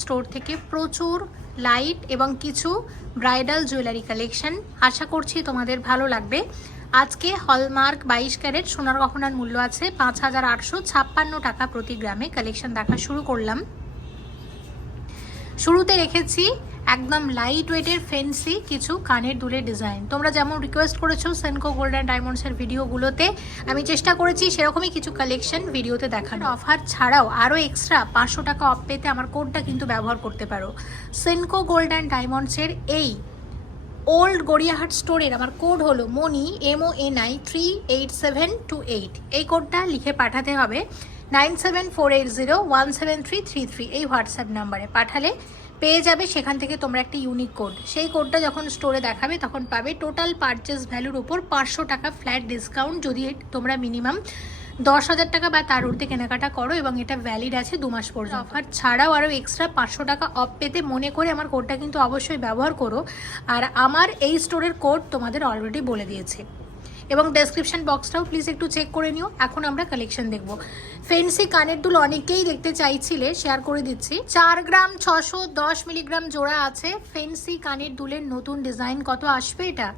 Store থেকে প্রচুর light এবং কিছু ব্রাইডাল জুয়েলারি কালেকশন আশা করছি তোমাদের ভালো লাগবে। আজকে হলমার্ক বাইশ ক্যারেট সোনার গহনার মূল্য আছে পাঁচ হাজার আটশো ছাপ্পান্ন টাকা প্রতি গ্রামে। কালেকশন দেখা শুরু করলাম। শুরুতে রেখেছি একদম লাইট ওয়েটের ফেন্সি কিছু কানের দুলের ডিজাইন তোমরা যেমন রিকোয়েস্ট করেছ সেনকো গোল্ড অ্যান্ড ডায়মন্ডসের ভিডিওগুলোতে আমি চেষ্টা করেছি সেরকমই কিছু কালেকশন ভিডিওতে দেখানো অফার ছাড়াও আরও এক্সট্রা পাঁচশো টাকা অফ পেতে আমার কোডটা কিন্তু ব্যবহার করতে পারো। সেনকো গোল্ড অ্যান্ড ডায়মন্ডসের এই ওল্ড গড়িয়াহাট স্টোরের আমার কোড হলো Moni M O N I three eight seven two eight এই কোডটা লিখে পাঠাতে হবে। Nine seven four eight zero one seven three three three এই হোয়াটসঅ্যাপ নাম্বারে পাঠালে পেয়ে যাবে সেখান থেকে তোমরা একটা ইউনিক কোড সেই কোডটা যখন স্টোরে দেখাবে তখন পাবে টোটাল পারচেস ভ্যালুর উপর পাঁচশো টাকা ফ্ল্যাট ডিসকাউন্ট যদি তোমরা মিনিমাম দশ হাজার টাকা বা তার ঊর্ধ্বে কেনাকাটা করো এবং এটা ভ্যালিড আছে দু মাস পর্যন্ত। অফার ছাড়াও আরও এক্সট্রা পাঁচশো টাকা অফ পেতে মনে করে আমার কোডটা কিন্তু অবশ্যই ব্যবহার করো। আর আমার এই স্টোরের কোড তোমাদের অলরেডি বলে দিয়েছে। এবং ডেসক্রিপশন বক্সটাও প্লিজ একটু চেক করে নিও। এখন আমরা কালেকশন দেখব। ফেন্সি কানের দুল অনেকেই দেখতে চাইছিলে শেয়ার করে দিচ্ছি। চার গ্রাম ছশো দশ মিলিগ্রাম জোড়া আছে। ফেন্সি কানের দুলের নতুন ডিজাইন কত আসবে এটা?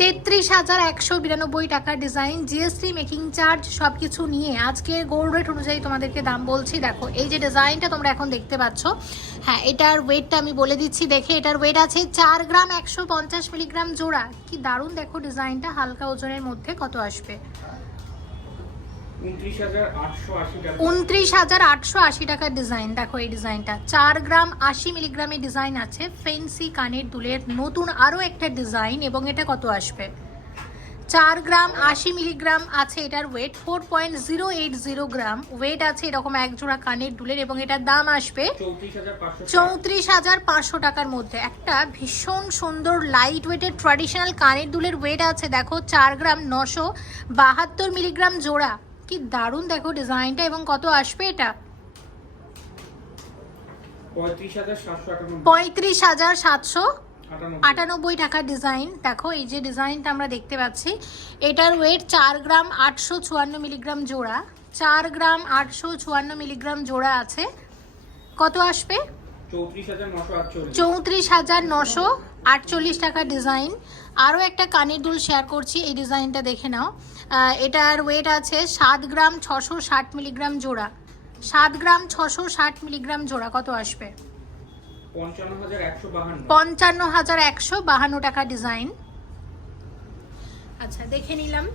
তেত্রিশ হাজার একশো বিরানব্বই। টাকার ডিজাইন জিএসটি মেকিং চার্জ সব কিছু নিয়ে। আজকের গোল্ড রেট অনুযায়ী তোমাদেরকে দাম বলছি দেখো এই যে ডিজাইনটা তোমরা এখন দেখতে পাচ্ছ। হ্যাঁ এটার ওয়েটটা আমি বলে দিচ্ছি দেখে এটার ওয়েট আছে চার গ্রাম একশো পঞ্চাশ মিলিগ্রাম জোড়া। কি দারুণ দেখো ডিজাইনটা হালকা ওজনের মধ্যে কত আসবে? উনত্রিশ হাজার আটশো আশি টাকার ডিজাইন। দেখো এই ডিজাইনটা। চার গ্রাম আশি মিলিগ্রামের ডিজাইন আছে। ফেন্সি কানের দুলের নতুন আরও একটা ডিজাইন এবং এটা কত আসবে? চার গ্রাম আশি মিলিগ্রাম আছে এটার weight four point zero eight zero gram. Weight আছে এরকম এক জোড়া কানের দুলের এবং এটার দাম আসবে চৌত্রিশ হাজার পাঁচশো টাকার মধ্যে একটা ভীষণ সুন্দর লাইট ওয়েটের ট্র্যাডিশনাল কানের দুলের ওয়েট আছে। দেখো চার গ্রাম নশো বাহাত্তর মিলিগ্রাম জোড়া। কি দারুণ দেখো ডিজাইনটা এবং কত আসবে এটা? পঁয়ত্রিশ হাজার সাতশো আটানব্বই। টাকার ডিজাইন দেখো এই যে ডিজাইনটা আমরা দেখতে পাচ্ছি এটার ওয়েট চার গ্রাম আটশো চুয়ান্ন মিলিগ্রাম জোড়া। চার গ্রাম আটশো চুয়ান্ন মিলিগ্রাম জোড়া আছে। কত আসবে? চৌত্রিশ হাজার নশো আটচল্লিশ। চৌত্রিশ হাজার নশো আটচল্লিশ টাকা ডিজাইন আরও একটা কানের দুল শেয়ার করছি এই ডিজাইনটা দেখে নাও। এটার ওয়েট আছে সাত গ্রাম ছশো ষাট মিলিগ্রাম জোড়া। সাত গ্রাম ছশো ষাট মিলিগ্রাম জোড়া। কত আসবে? পঞ্চান্ন হাজার একশো বাহান্ন। টাকা ডিজাইন। আচ্ছা দেখে নিলাম।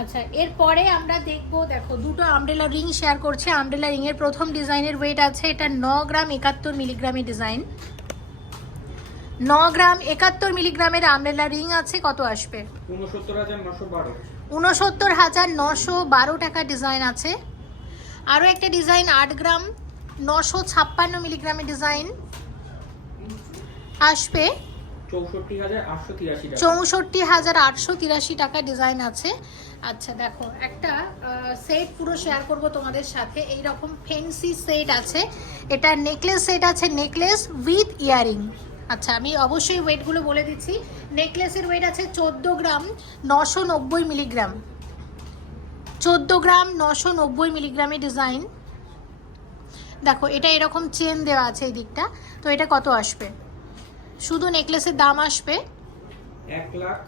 আচ্ছা এরপরে আমরা দেখব দেখো দুটো আমব্রেলা রিং শেয়ার করছে। আমব্রেলা রিংয়ের প্রথম ডিজাইনের ওয়েট আছে এটা ন গ্রাম একাত্তর মিলিগ্রামের ডিজাইন। ন গ্রাম একাত্তর মিলিগ্রামের আমব্রেলা রিং আছে কত আসবে? উনসত্তর হাজার নশো বারো। উনসত্তর হাজার নশো বারো টাকা ডিজাইন আছে। আরও একটা ডিজাইন আট গ্রাম নশো ছাপ্পান্ন মিলিগ্রামের ডিজাইন। আসবে চৌষট্টি হাজার আটশো তিরাশি টাকা। ডিজাইন আছে। আচ্ছা দেখো একটা সেট পুরো শেয়ার করব তোমাদের সাথে। এই রকম ফেন্সি সেট আছে। এটা নেকলেস সেট আছে নেকলেস উইথ ইয়ারিং আচ্ছা আমি অবশ্যই ওয়েটগুলো বলে দিচ্ছি। নেকলেসের ওয়েট আছে চোদ্দ গ্রাম নশো নব্বই মিলিগ্রাম। চোদ্দ গ্রাম নশো নব্বই মিলিগ্রামের ডিজাইন দেখো এটা এরকম চেন দেওয়া আছে এই দিকটা। তো এটা কত আসবে? শুধু নেকলেসের দাম আসবে? এক লাখ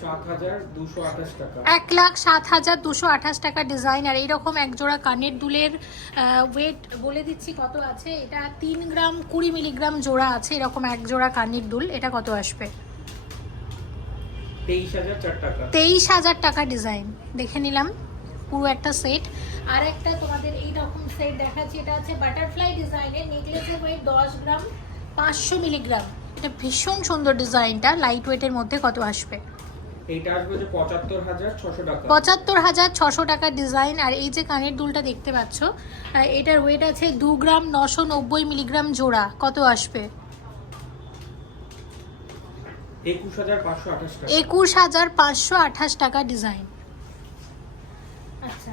সাত হাজার দুশো আঠাশ টাকা। এক লাখ সাত হাজার দুশো আঠাশ টাকা ডিজাইন। আর এইরকম এক জোড়া কানের দুলের ওয়েট বলে দিচ্ছি কত আছে? এটা তিন গ্রাম কুড়ি মিলিগ্রাম জোড়া আছে। এরকম এক জোড়া কানের দুল। এটা কত আসবে? তেইশ হাজার টাকা। ডিজাইন। দেখে নিলাম পুরো একটা সেট। আর একটা তোমাদের এই রকম সেট দেখাচ্ছি। এটা আছে বাটারফ্লাই ডিজাইনের নেকলেসের ওয়েট দশ গ্রাম পাঁচশো মিলিগ্রাম। এটা ভীষণ সুন্দর ডিজাইনটা লাইট ওয়েটের মধ্যে কত আসবে? এইটা আসবে যে পঁচাত্তর হাজার ছশো টাকা। পঁচাত্তর হাজার ছশো টাকার ডিজাইন আর এই যে কানের দুলটা দেখতে পাচ্ছ এটার ওয়েট আছে দু গ্রাম নশো নব্বই মিলিগ্রাম জোড়া কত আসবে? একুশ হাজার পাঁচশো আঠাশ টাকা। একুশ হাজার পাঁচশো আঠাশ টাকা ডিজাইন আচ্ছা।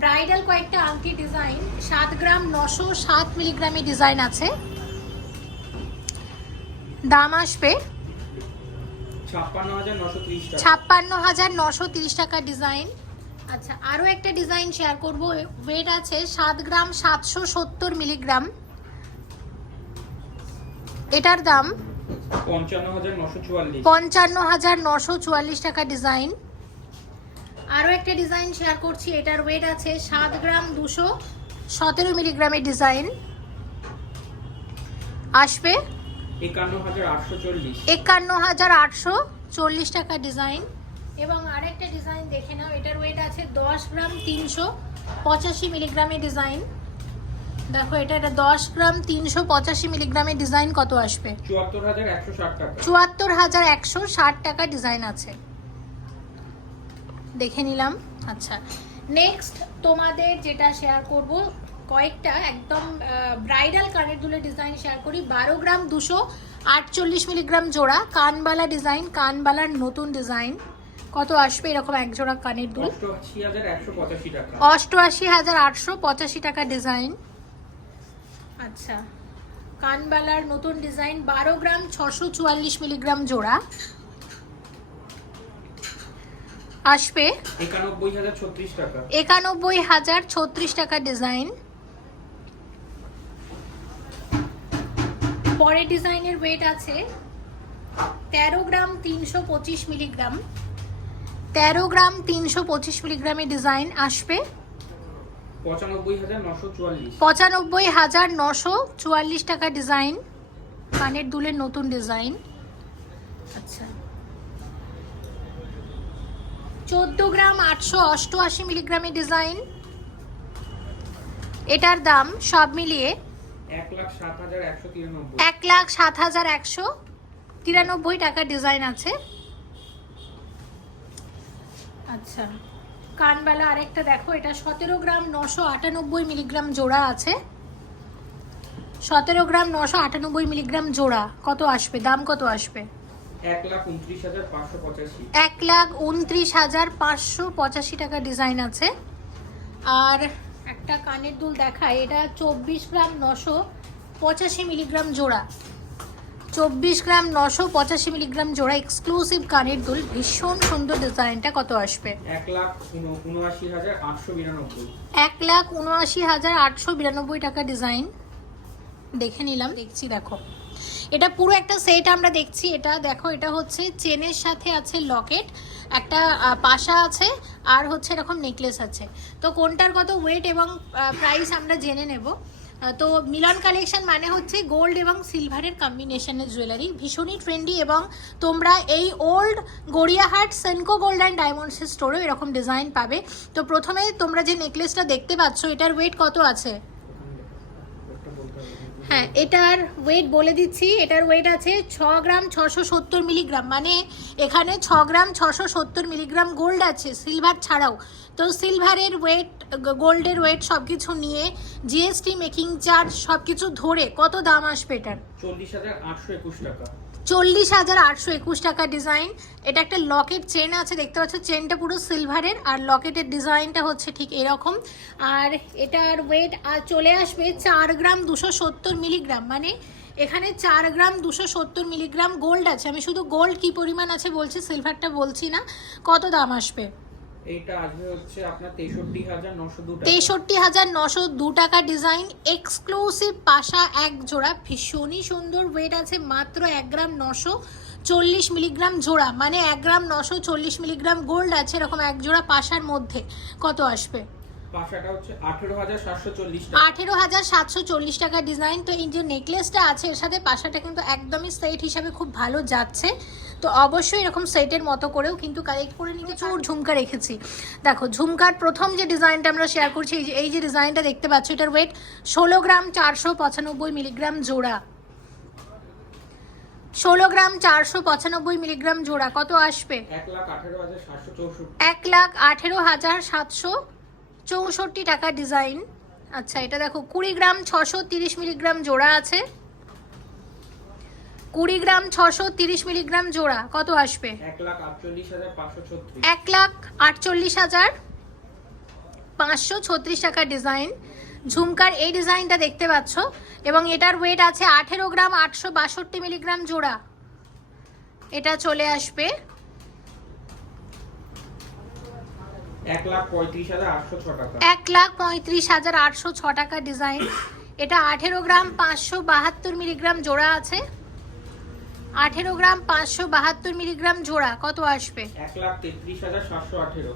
ব্রাইডাল কয়েকটা আংটি ডিজাইন সাত গ্রাম নশো সাত মিলিগ্রামের ডিজাইন আছে। দাম আসবে? ছাপ্পান্ন হাজার নশো ত্রিশ টাকা। ডিজাইন। আচ্ছা আরও একটা ডিজাইন শেয়ার করব। ওয়েট আছে সাত গ্রাম সাতশো সত্তর মিলিগ্রাম। এটার দাম? পঞ্চান্ন হাজার নশো চুয়াল্লিশ। টাকা ডিজাইন। আরও একটা ডিজাইন শেয়ার করছি। এটার ওয়েট আছে সাত গ্রাম দুশো সতেরো মিলিগ্রামের ডিজাইন। আসবে? একান্ন হাজার আটশো চল্লিশ। টাকা ডিজাইন। এবং আরেকটা ডিজাইন দেখে নাও এটার ওয়েট আছে দশ গ্রাম তিনশো পঁচাশি মিলিগ্রামের ডিজাইন। দেখো এটা এটা দশ গ্রাম তিনশো পঁচাশি মিলিগ্রামের ডিজাইন কত আসবে? চুয়াত্তর হাজার একশো ষাট টাকা। ডিজাইন আছে। দেখে নিলাম। আচ্ছা নেক্সট তোমাদের যেটা শেয়ার করব কয়েকটা একদম ব্রাইডাল কানের দুলের ডিজাইন শেয়ার করি। বারো গ্রাম দুশো আটচল্লিশ মিলিগ্রাম জোড়া। কানবালা ডিজাইন কানবালার নতুন ডিজাইন কত আসবে এরকম এক জোড়া কানের দুল? অষ্টআশি হাজার আটশো পঁচাশি টাকা ডিজাইন আচ্ছা। কানবালার নতুন ডিজাইন বারো গ্রাম ছশো চুয়াল্লিশ মিলিগ্রাম জোড়া। আসবে একানব্বই হাজার ছত্রিশ টাকা। ডিজাইন পরের ডিজাইনের ওয়েট আছে তেরো গ্রাম তিনশো পঁচিশ মিলিগ্রাম। তেরো গ্রাম তিনশো পঁচিশ মিলিগ্রামের ডিজাইন আসবে। পঁচানব্বই হাজার নশো চুয়াল্লিশ। টাকা ডিজাইন কানের দুলের নতুন ডিজাইন আচ্ছা। চোদ্দ গ্রাম আটশো অষ্টআশি মিলিগ্রামের ডিজাইন এটার দাম সব মিলিয়ে এক লাখ সাত হাজার একশো তিরানব্বই। টাকা ডিজাইন আছে। আচ্ছা কানবেলা আরেকটা দেখো এটা সতেরো গ্রাম নশো আটানব্বই মিলিগ্রাম জোড়া আছে। সতেরো গ্রাম নশো আটানব্বই মিলিগ্রাম জোড়া কত আসবে? দাম কত আসবে? এক লাখ উনত্রিশ হাজার পাঁচশো পঁচাশি টাকা ডিজাইন আছে। আর একটা কানের দুল দেখায় এটা চব্বিশ গ্রাম নশো পঁচাশি মিলিগ্রাম জোড়া। চব্বিশ গ্রাম নশো পঁচাশি মিলিগ্রাম জোড়া এক্সক্লুসিভ কানের দুল ভীষণ সুন্দর ডিজাইনটা কত আসবে? এক লাখ উনআশি হাজার আটশো বিরানব্বই টাকা ডিজাইন। দেখে নিলাম দেখছি দেখো। এটা পুরো একটা সেট আমরা দেখছি। এটা দেখো, এটা হচ্ছে চেনের সাথে আছে লকেট একটা পাশা আছে, আর হচ্ছে এরকম নেকলেস আছে। তো কোনটার কত ওয়েট এবং প্রাইস আমরা জেনে নেব। তো মিলন কালেকশন মানে হচ্ছে গোল্ড এবং সিলভারের কম্বিনেশনের জুয়েলারি ভীষণই ট্রেন্ডি এবং তোমরা এই old Gariahat Senco gold and ডায়মন্ডসের স্টোরেও এরকম ডিজাইন পাবে। তো প্রথমে তোমরা যে নেকলেসটা দেখতে পাচ্ছ, এটার ওয়েট কত আছে? হ্যাঁ এটার ওয়েট বলে দিচ্ছি। এটার ওয়েট আছে ছ গ্রাম ছশো সত্তর মিলিগ্রাম মানে এখানে ছ গ্রাম ছশো সত্তর মিলিগ্রাম গোল্ড আছে সিলভার ছাড়াও। তো সিলভারের ওয়েট গোল্ডের ওয়েট সব কিছু নিয়ে জিএসটি মেকিং চার্জ সব কিছু ধরে কত দাম আসবে এটার? চল্লিশ হাজার আটশো একুশ টাকা। চল্লিশ হাজার আটশো একুশ টাকা ডিজাইন। এটা একটা লকেট চেন আছে, দেখতে পাচ্ছ? চেনটা পুরো সিলভারের আর লকেটের ডিজাইনটা হচ্ছে ঠিক এরকম। আর এটার ওয়েট আর চলে আসবে চার গ্রাম দুশো সত্তর মিলিগ্রাম। মানে এখানে চার গ্রাম দুশো সত্তর মিলিগ্রাম গোল্ড আছে। আমি শুধু গোল্ড কি পরিমাণ আছে বলছি সিলভারটা বলছি না। কত দাম আসবে? এইটা আসবে হচ্ছে আপনার তেষট্টি হাজার নশো দু তেষট্টি হাজার নশো দু টাকা ডিজাইন এক্সক্লুসিভ পাশা এক জোড়া ভীষণই সুন্দর ওয়েট আছে মাত্র এক গ্রাম নশো চল্লিশ মিলিগ্রাম জোড়া মানে এক গ্রাম নশো চল্লিশ মিলিগ্রাম গোল্ড আছে এরকম এক জোড়া পাশার মধ্যে। কত আসবে? পাশাটা হচ্ছে আঠেরো হাজার সাতশো চল্লিশ টাকা। আঠেরো হাজার সাতশো চল্লিশ টাকা ডিজাইন তো এই যে নেকলেসটা আছে এর সাথে পাশাটা কিন্তু একদমই সেট হিসাবে খুব ভালো যাচ্ছে। তো অবশ্যই এরকম সেটের মতো করেও কিন্তু কালেক্ট করে নিয়ে চোর ঝুমকা রেখেছি। দেখো ঝুমকার প্রথম যে ডিজাইনটা আমরা শেয়ার করছি এই যে এই যে ডিজাইনটা দেখতে পাচ্ছ এটার ওয়েট ষোলো গ্রাম চারশো পঁচানব্বই মিলিগ্রাম জোড়া। ষোলো গ্রাম চারশো পঁচানব্বই মিলিগ্রাম জোড়া। কত আসবে? এক লাখ আঠেরো হাজার সাতশো চৌষট্টি। এক লাখ আঠেরো হাজার সাতশো চৌষট্টি টাকা ডিজাইন আচ্ছা এটা দেখো কুড়ি গ্রাম ছশো তিরিশ মিলিগ্রাম জোড়া আছে। কুড়ি গ্রাম ছশো তিরিশ মিলিগ্রাম জোড়া কত আসবে? এক লাখ আটচল্লিশ হাজার পাঁচশো ছত্রিশ। টাকা ডিজাইন। ঝুমকার এই ডিজাইনটা দেখতে পাচ্ছ এবং এটার ওয়েট আছে আঠেরো গ্রাম আটশো বাষট্টি মিলিগ্রাম জোড়া। এটা চলে আসবে এক লাখ পঁয়ত্রিশ হাজার আটশো ছ টাকা ডিজাইন। এটা আঠেরো গ্রাম পাঁচশো বাহাত্তর মিলিগ্রাম জোড়া আছে। আঠেরো গ্রাম পাঁচশো বাহাত্তর মিলিগ্রাম জোড়া কত আসবে? এক লাখ তেত্রিশ হাজার সাতশো আঠেরো।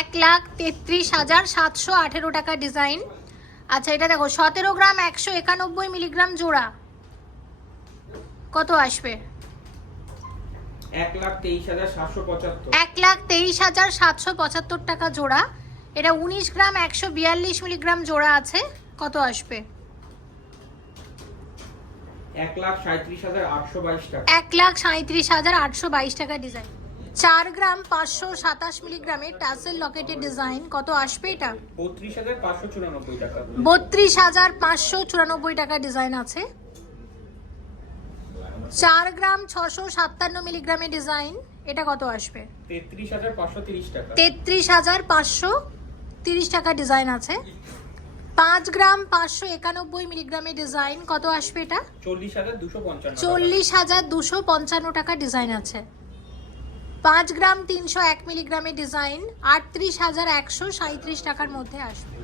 এক লাখ তেত্রিশ হাজার সাতশো আঠেরো টাকা ডিজাইন। আচ্ছা এটা দেখো সতেরো গ্রাম একশো একানব্বই মিলিগ্রাম জোড়া কত আসবে? এক লাখ তেইশ হাজার সাতশো পঁচাত্তর। এক লাখ তেইশ হাজার সাতশো পঁচাত্তর টাকা জোড়া। এটা উনিশ গ্রাম একশো বিয়াল্লিশ মিলিগ্রাম জোড়া আছে কত আসবে? এক লাখ সাঁত্রিশ হাজার আটশো বাইশ টাকা। এক লাখ সাঁত্রিশ হাজার আটশো বাইশ টাকা ডিজাইন চার গ্রাম পাঁচশো সাতাশ মিলিগ্রামের টাসেল লকেটের ডিজাইন কত আসবে এটা? বত্রিশ হাজার পাঁচশো চুরানব্বই টাকা। বত্রিশ হাজার পাঁচশো চুরানব্বই টাকা ডিজাইন আছে। চার গ্রাম ছশো সাতান্ন মিলিগ্রামের ডিজাইন এটা কত আসবে? তেত্রিশ হাজার পাঁচশো তিরিশ টাকা। তেত্রিশ হাজার পাঁচশো তিরিশ টাকা ডিজাইন আছে। পাঁচ গ্রাম পাঁচশো একানব্বই মিলিগ্রামের ডিজাইন কত আসবে এটা? চল্লিশ হাজার দুশো পঞ্চান্ন টাকা। চল্লিশ হাজার দুশো পঞ্চান্ন টাকা ডিজাইন আছে। পাঁচ গ্রাম তিনশো এক মিলিগ্রামের ডিজাইন আটত্রিশ হাজার একশো সাঁত্রিশ টাকার মধ্যে আসবে।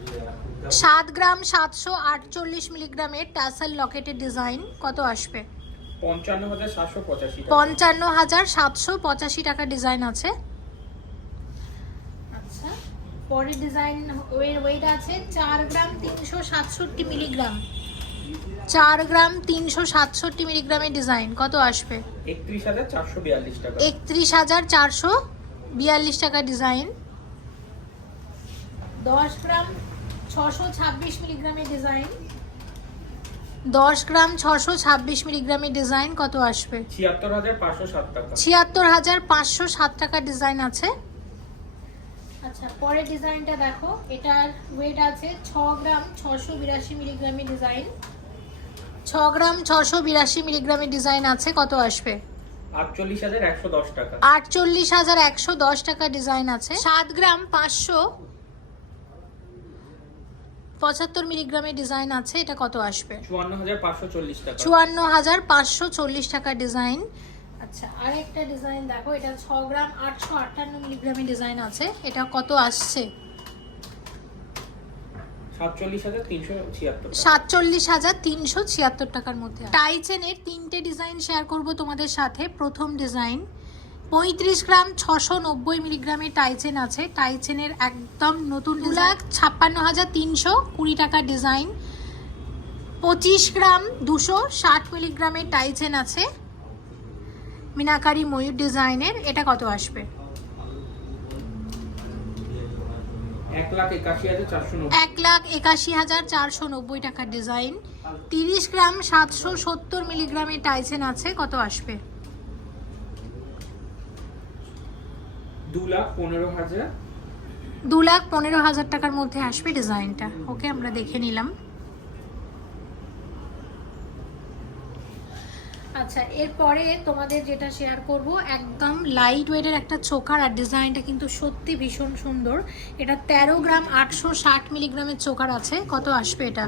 সাত গ্রাম সাতশো আটচল্লিশ মিলিগ্রামের টাসেল লকেটের ডিজাইন কত আসবে? পঞ্চান্ন হাজার সাতশো পঁচাশি টাকা। পঞ্চান্ন হাজার সাতশো পঁচাশি টাকা ডিজাইন আছে। পরের ডিজাইন ওয়েট আছে চার গ্রাম তিনশো সাতষট্টি মিলিগ্রাম। চার গ্রাম তিনশো সাতষট্টি মিলিগ্রামের ডিজাইন। কত আসবে? একত্রিশ হাজার চারশো বিয়াল্লিশ টাকা। একত্রিশ হাজার চারশো বিয়াল্লিশ টাকা ডিজাইন। দশ গ্রাম ছশো ছাব্বিশ মিলিগ্রামের ডিজাইন। দশ গ্রাম ছশো ছাব্বিশ মিলিগ্রামের ডিজাইন কত আসবে? ছিয়াত্তর হাজার পাঁচশো সাত টাকা। ছিয়াত্তর হাজার পাঁচশো সাত টাকার ডিজাইন আছে। আচ্ছা পরের ডিজাইনটা দেখো। এটার ওয়েট আছে ছ গ্রাম ছশো বিরাশি মিলিগ্রামের ডিজাইন ছ গ্রাম ছশো বিরাশি মিলিগ্রামের ডিজাইন আছে। কত আসবে? আটচল্লিশ হাজার একশো দশ টাকা। আটচল্লিশ হাজার একশো দশ টাকা ডিজাইন আছে। সাত গ্রাম পাঁচশো পঁচাত্তর মিলিগ্রামের ডিজাইন আছে। এটা কত আসবে? চুয়ান্ন হাজার পাঁচশো চল্লিশ টাকা। চুয়ান্ন হাজার পাঁচশো চল্লিশ টাকা ডিজাইন আচ্ছা আরেকটা ডিজাইন দেখো এটা ছ গ্রাম আটশো আটান্ন মিলিগ্রামের ডিজাইন আছে। এটা কত আসছে? সাতচল্লিশ হাজার তিনশো ছিয়াত্তর সাতচল্লিশ হাজার তিনশো ছিয়াত্তর টাকার মধ্যে টাইচেনের তিনটে ডিজাইন শেয়ার করব তোমাদের সাথে। প্রথম ডিজাইন পঁয়ত্রিশ গ্রাম ছশো নব্বই মিলিগ্রামের টাইচেন আছে। টাইচেনের একদম নতুন দু লাখ ছাপ্পান্ন হাজার তিনশো কুড়ি টাকার ডিজাইন পঁচিশ গ্রাম দুশো ষাট মিলিগ্রামের টাইচেন আছে। মিনাকারি ময়ূর ডিজাইনের এটা কত আসবে? এক লাখ একাশি হাজার চারশো নব্বই। টাকার ডিজাইন। তিরিশ গ্রাম সাতশো সত্তর মিলিগ্রামের টাইসেন আছে কত আসবে? দু লাখ পনেরো হাজার। দু লাখ পনেরো হাজার টাকার মধ্যে আসবে ডিজাইনটা। ওকে আমরা দেখে নিলাম। আচ্ছা এরপরে তোমাদের যেটা শেয়ার করব একদম লাইট ওয়েটের একটা চোকার আর ডিজাইনটা কিন্তু সত্যি ভীষণ সুন্দর। এটা তেরো গ্রাম আটশো ষাট মিলিগ্রামের চোকার আছে। কত আসবে এটা?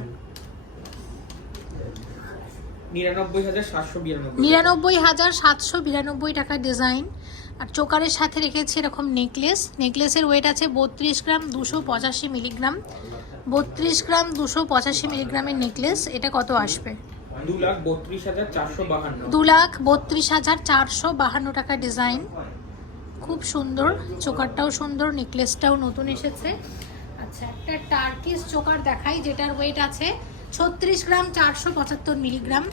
নিরানব্বই হাজার সাতশো বিরানব্বই। নিরানব্বই হাজার সাতশো বিরানব্বই টাকার ডিজাইন আর চোকারের সাথে রেখেছি এরকম নেকলেস নেকলেসের ওয়েট আছে বত্রিশ গ্রাম দুশো পঁচাশি মিলিগ্রাম বত্রিশ গ্রাম দুশো পঁচাশি মিলিগ্রামের নেকলেস এটা কত আসবে? দু লাখ বত্রিশ হাজার চারশো বাহান্ন। দু লাখ বত্রিশ হাজার চারশো বাহান্ন টাকা ডিজাইন। খুব সুন্দর চোকারটাও সুন্দর নেকলেসটাও নতুন এসেছে। আচ্ছা একটা টার্কিস চোকার দেখাই যেটার ওয়েট আছে ছত্রিশ গ্রাম চারশো পঁচাত্তর মিলিগ্রাম।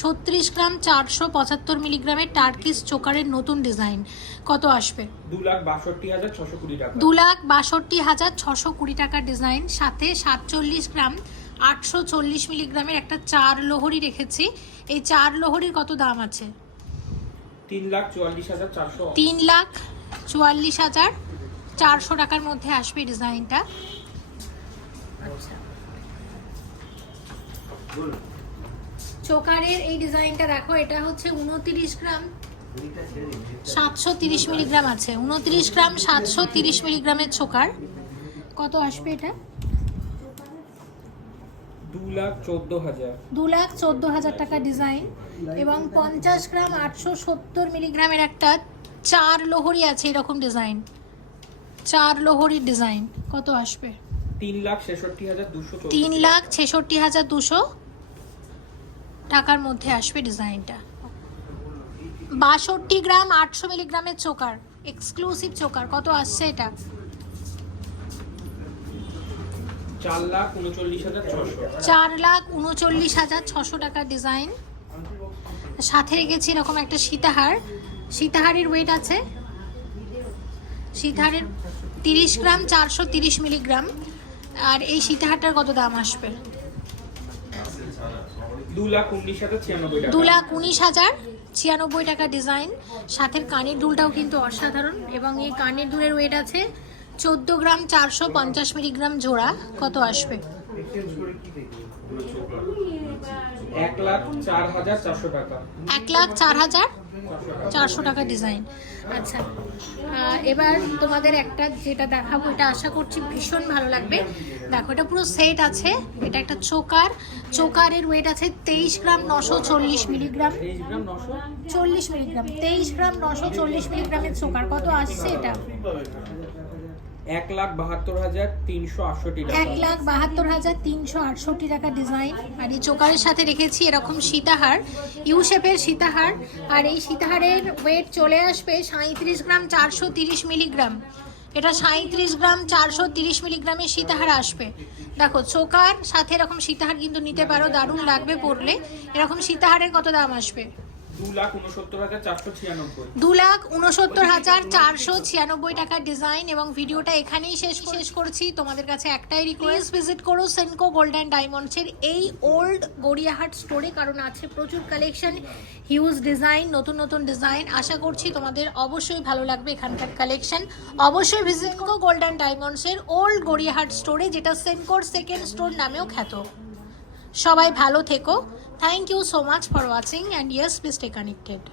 ছত্রিশ গ্রাম চারশো পঁচাত্তর মিলিগ্রামের টার্কিস চোকারের নতুন ডিজাইন। কত আসবে? দু লাখ বাষট্টি হাজার ছশো কুড়ি টাকা। দু লাখ বাষট্টি হাজার ছশো কুড়ি টাকার ডিজাইন সাথে সাতচল্লিশ গ্রাম আটশো চল্লিশ মিলিগ্রামের একটা চার লোহরি রেখেছি। এই চার লোহরির কত দাম আছে? তিন লাখ চুয়াল্লিশ হাজার চারশো। তিন লাখ চুয়াল্লিশ হাজার চারশো টাকার মধ্যে আসবে ডিজাইনটা। চোকারের এই ডিজাইনটা দেখো এটা হচ্ছে উনতিরিশ গ্রাম। সাতশো তিরিশ মিলিগ্রাম আছে। উনতিরিশ গ্রাম সাতশো তিরিশ মিলিগ্রামের চোকার। কত আসবে এটা? দু লাখ চোদ্দ হাজার। দু লাখ চোদ্দ হাজার টাকা ডিজাইন এবং পঞ্চাশ গ্রাম আটশো সত্তর মিলিগ্রামের একটা চার লোহরি আছে এরকম ডিজাইন। চার লোহরির ডিজাইন। কত আসবে? তিন লাখ ছেষট্টি হাজার দুশো তিন লাখ ছেষট্টি হাজার দুশো টাকার মধ্যে আসবে ডিজাইনটা। বাষট্টি গ্রাম আটশো মিলিগ্রামের চোকার এক্সক্লুসিভ চোকার। কত আসছে এটা? চার লাখ উনচল্লিশ হাজার ছশো। চার লাখ উনচল্লিশ হাজার ছশো টাকার ডিজাইন। সাথে রেখেছি এরকম একটা সীতাহার। সীতাহারের ওয়েট আছে। সীতাহারের তিরিশ গ্রাম চারশো তিরিশ মিলিগ্রাম। আর এই সীতাহারটার কত দাম আসবে? দু লাখ উনিশ হাজার ছিয়ানব্বই টাকা। দু লাখ উনিশ হাজার ছিয়ানব্বই টাকা ডিজাইন। সাথের কানের দুলটাও কিন্তু অসাধারণ। এবং এই কানের দুলের ওয়েট আছে চোদ্দ গ্রাম চারশো পঞ্চাশ মিলিগ্রাম জোড়া কত আসবে? এক লাখ চার হাজার চারশো টাকা। এক লাখ চার হাজার চারশো টাকা ডিজাইন। আচ্ছা এবার তোমাদের একটা যেটা দেখাবো এটা আশা করছি ভীষণ ভালো লাগবে। দেখো এটা পুরো সেট আছে এটা একটা চোকার। চোকারের ওয়েট আছে তেইশ গ্রাম নশো চল্লিশ মিলিগ্রাম। চল্লিশ মিলিগ্রাম তেইশ গ্রাম নশো চল্লিশ মিলিগ্রামের চোকার। কত আসছে এটা? এক লাখ বাহাত্তর হাজার তিনশো আটষট্টি এক লাখ বাহাত্তর হাজার তিনশো আটষট্টি টাকা ডিজাইন। আর এই চোকারের সাথে রেখেছি এরকম সীতাহার, ইউ শেপের সীতাহার। আর এই সীতাহারের ওয়েট চলে আসবে সাঁত্রিশ গ্রাম চারশো তিরিশ মিলিগ্রাম। এটা সাঁত্রিশ গ্রাম চারশো তিরিশ মিলিগ্রামের সীতাহার আসবে। দেখো, চোকার সাথে এরকম সীতাহার কিন্তু নিতে পারো, দারুণ লাগবে পরলে। এরকম সীতাহারের কত দাম আসবে? দু লাখ উনসত্তর হাজার চারশো ছিয়ানব্বই। টাকার ডিজাইন এবং ভিডিওটা এখানেই শেষ শেষ করছি। তোমাদের কাছে একটাই রিকোয়েস্ট ভিজিট করো সেনকো গোল্ড অ্যান্ড ডায়মন্ডসের এই ওল্ড গড়িয়াহাট স্টোরে কারণ আছে প্রচুর কালেকশন হিউজ ডিজাইন নতুন নতুন ডিজাইন আশা করছি তোমাদের অবশ্যই ভালো লাগবে এখানকার কালেকশন অবশ্যই ভিজিট করো গোল্ড অ্যান্ড ডায়মন্ডসের ওল্ড গড়িয়াহাট স্টোরে যেটা সেনকোর সেকেন্ড স্টোর নামেও খ্যাত। সবাই ভালো থেকো। Thank you so much for watching and yes, please stay connected.